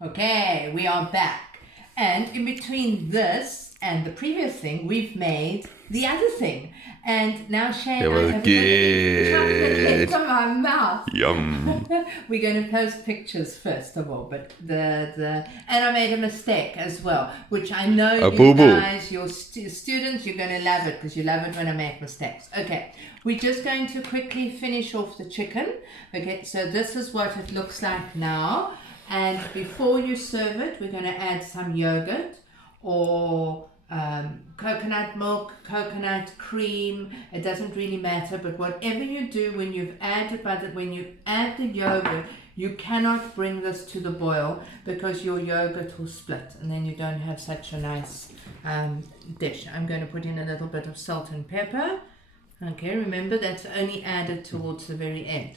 Okay, we are back. And in between this and the previous thing, we've made the other thing. And now Shane, It I was have chocolate good. from my mouth. Yum. We're going to post pictures first of all, but and I made a mistake as well, which I know A you boo-boo. guys, your students, you're going to love it because you love it when I make mistakes. Okay, we're just going to quickly finish off the chicken. Okay, so this is what it looks like now. And before you serve it, we're going to add some yogurt or coconut milk, coconut cream. It doesn't really matter, but whatever you do when you've added, when you add the yogurt, you cannot bring this to the boil because your yogurt will split, and then you don't have such a nice dish. I'm going to put in a little bit of salt and pepper. Okay, remember that's only added towards the very end.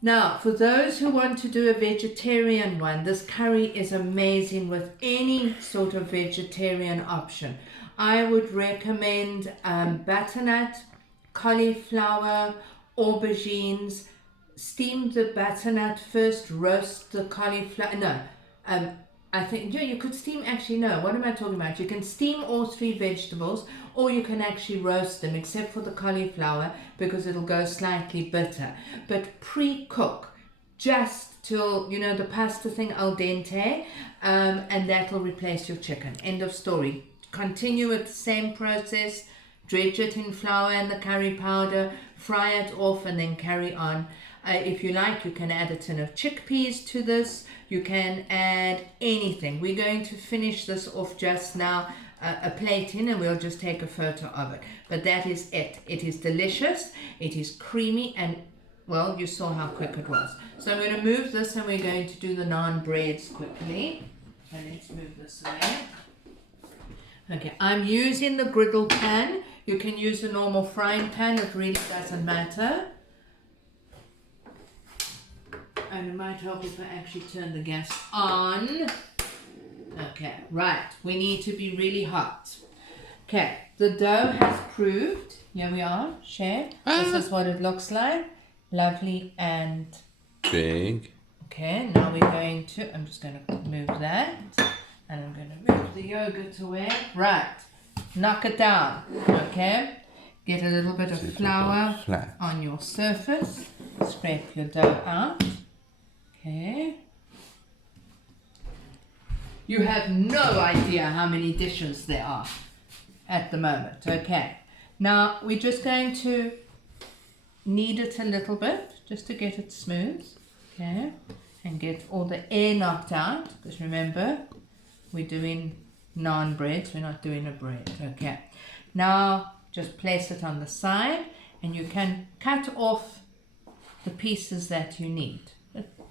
Now, for those who want to do a vegetarian one, this curry is amazing with any sort of vegetarian option. I would recommend butternut, cauliflower, aubergines. Steam the butternut first, roast the cauliflower. No, I think, yeah, you could steam, actually, no, what am I talking about? You can steam all three vegetables, or you can actually roast them, except for the cauliflower, because it'll go slightly bitter. But pre-cook, just till, you know, the pasta thing al dente, and that'll replace your chicken. End of story. Continue with the same process, dredge it in flour and the curry powder, fry it off, and then carry on. If you like, you can add a tin of chickpeas to this. You can add anything. We're going to finish this off just now, a plate in, and we'll just take a photo of it. But that is it. It is delicious. It is creamy, and well, you saw how quick it was. So I'm going to move this, and we're going to do the naan breads quickly. So let's move this away. Okay, I'm using the griddle pan. You can use a normal frying pan. It really doesn't matter. And it might help if I actually turn the gas on. Okay, right. We need to be really hot. Okay, the dough has proved. Here we are, Chef. This is what it looks like. Lovely and Big. okay, now we're going to, I'm just going to move that. And I'm going to move the yogurt away. Right, knock it down. Okay, get a little bit of flour on your surface. Scrape your dough out. Okay. You have no idea how many dishes there are at the moment. Okay. Now we're just going to knead it a little bit just to get it smooth. Okay. And get all the air knocked out. Because remember, we're doing naan breads. We're not doing a bread. Okay. Now just place it on the side, and you can cut off the pieces that you need.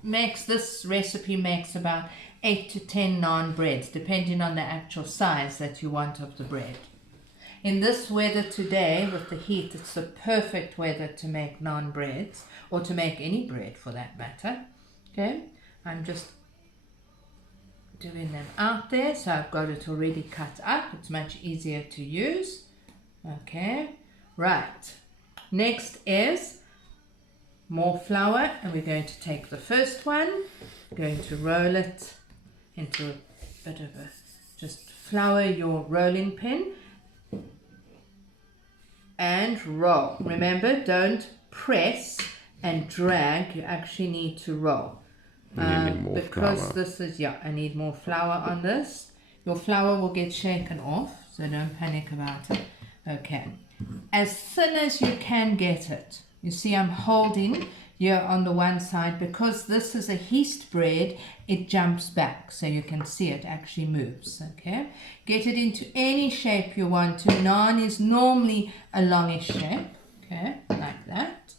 This recipe makes about 8 to 10 naan breads, depending on the actual size that you want of the bread. In this weather today, with the heat, it's the perfect weather to make naan breads, or to make any bread for that matter. Okay, I'm just doing them out there, so I've got it already cut up. It's much easier to use. Okay, right. Next is more flour, and we're going to take the first one, going to roll it into a bit of just flour your rolling pin and roll. Remember, don't press and drag, you actually need to roll. Because flour. This is, I need more flour on this. Your flour will get shaken off, so don't panic about it. Okay, as thin as you can get it. You see I'm holding here on the one side, because this is a yeast bread, it jumps back, so you can see it actually moves. Okay, get it into any shape you want to. Naan is normally a longish shape, okay, like that.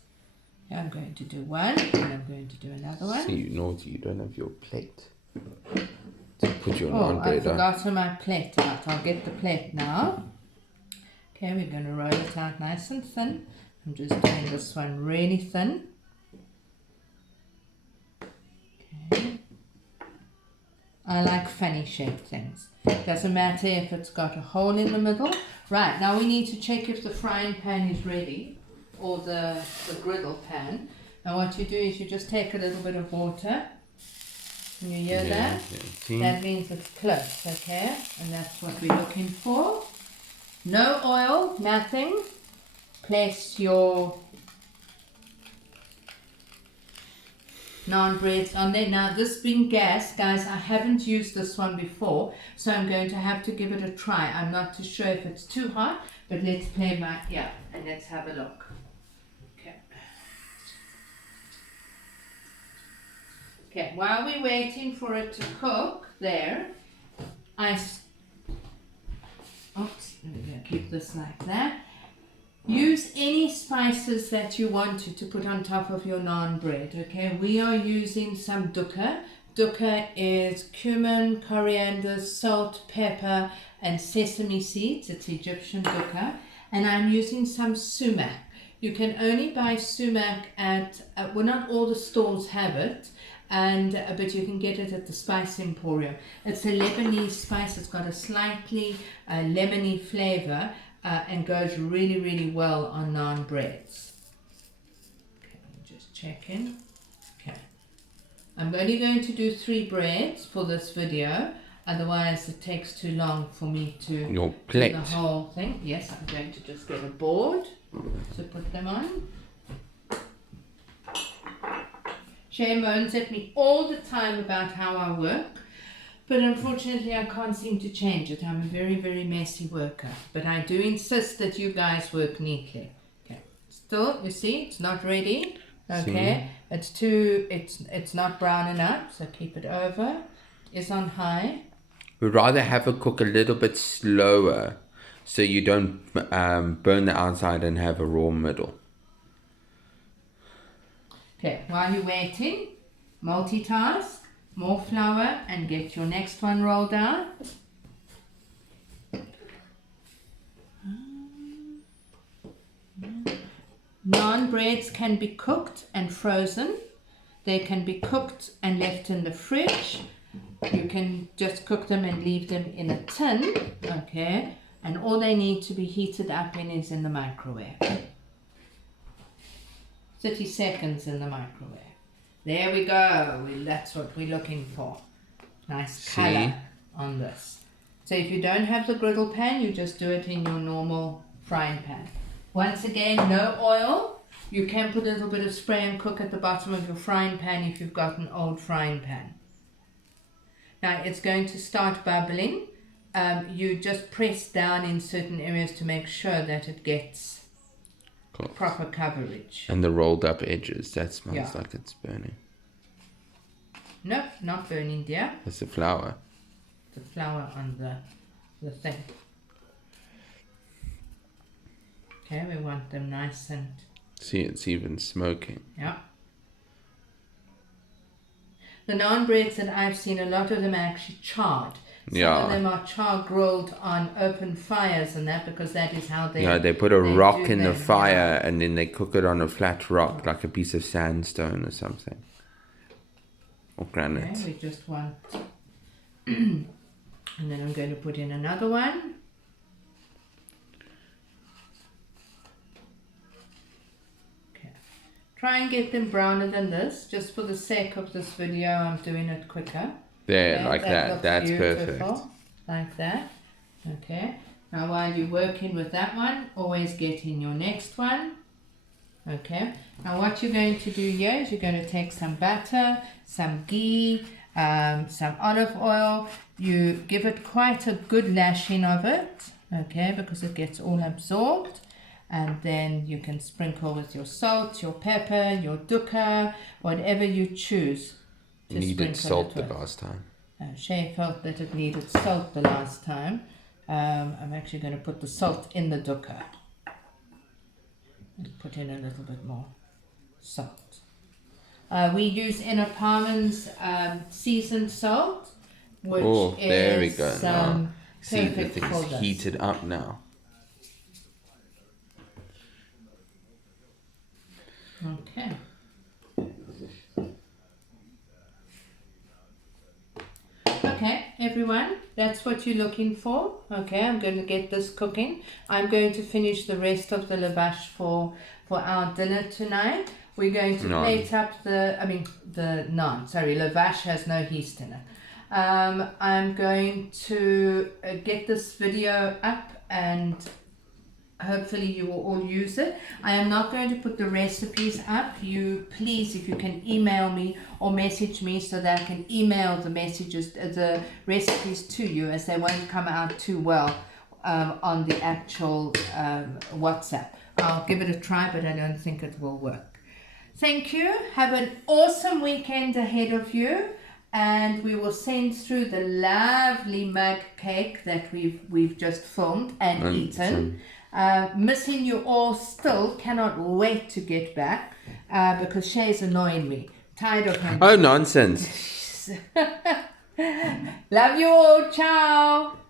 I'm going to do one, and I'm going to do another one. See, you naughty, you don't have your plate to put your naan bread on. I forgot my plate out. I'll get the plate now. Okay, we're going to roll it out nice and thin. I'm just doing this one really thin. Okay. I like funny shaped things. Doesn't matter if it's got a hole in the middle. Right, now we need to check if the frying pan is ready, or the griddle pan. And what you do is you just take a little bit of water, and you hear that? See? That means it's close, okay? And that's what we're looking for. No oil, nothing. Place your naan breads on there. Now this being gas, guys, I haven't used this one before, so I'm going to have to give it a try. I'm not too sure if it's too hot, but let's play my, yeah, and let's have a look. Okay. Okay, while we're waiting for it to cook there, oops, there we go, keep this like that. Use any spices that you want to put on top of your naan bread, okay? We are using some dukkha. Dukkha is cumin, coriander, salt, pepper, and sesame seeds. It's Egyptian dukkha. And I'm using some sumac. You can only buy sumac at, well, not all the stores have it, but you can get it at the Spice Emporium. It's a Lebanese spice. It's got a slightly lemony flavor. And goes really, really well on naan breads. Okay, I'm just checking. Okay. I'm only going to do 3 breads for this video. Otherwise, it takes too long for me to Your plate. do the whole thing. Yes, I'm going to just get a board to put them on. Shay moans at me all the time about how I work. But unfortunately, I can't seem to change it. I'm a very, very messy worker. But I do insist that you guys work neatly. Okay. Still, you see, it's not ready. Okay. It's not brown enough. So keep it over. It's on high. We'd rather have it cook a little bit slower so you don't burn the outside and have a raw middle. Okay. While you're waiting, multitask. More flour and get your next one rolled out. Naan breads can be cooked and frozen. They can be cooked and left in the fridge. You can just cook them and leave them in a tin, okay? And all they need to be heated up in is in the microwave. 30 seconds in the microwave. There we go. That's what we're looking for. Nice color on this. So if you don't have the griddle pan, you just do it in your normal frying pan. Once again, no oil. You can put a little bit of spray and cook at the bottom of your frying pan if you've got an old frying pan. Now it's going to start bubbling. You just press down in certain areas to make sure that it gets proper coverage. And the rolled up edges, that smells like it's burning. No, not burning, dear. It's the flour. The flour on the thing. Okay, we want them nice and... See, it's even smoking. Yeah. The naan breads that I've seen, a lot of them are actually charred. Some of them are char grilled on open fires and that, because that is how they... Yeah, they put a rock in the fire and then they cook it on a flat rock, like a piece of sandstone or something. Or granite. Okay, we just want... and then I'm going to put in another one. Okay. Try and get them browner than this. Just for the sake of this video, I'm doing it quicker. There, okay, like that. That's perfect. Like that. Okay. Now while you're working with that one, always get in your next one. Okay. Now what you're going to do here is you're going to take some butter, some ghee, some olive oil. You give it quite a good lashing of it. Okay, because it gets all absorbed. And then you can sprinkle with your salt, your pepper, your dukkha, whatever you choose. Needed salt the last time. Shay felt that it needed salt the last time. I'm actually going to put the salt in the dukkha. Put in a little bit more salt. We use Inner Parman's seasoned salt, which there we go. Now, see, the thing's heated up now. Okay. Okay, everyone, that's what you're looking for. Okay, I'm going to get this cooking. I'm going to finish the rest of the lavash for our dinner tonight. We're going to Naan. plate up the naan. Sorry, lavash has no yeast in it. I'm going to get this video up and hopefully you will all use it. I am not going to put the recipes up. You please, if you can email me or message me so that I can email the messages, the recipes to you, as they won't come out too well on the actual WhatsApp. I'll give it a try, but I don't think it will work. Thank you. Have an awesome weekend ahead of you. And we will send through the lovely mug cake that we've just filmed and eaten. Missing you all still, cannot wait to get back because Shay's annoying me. Tired of him. Oh, nonsense. Love you all. Ciao.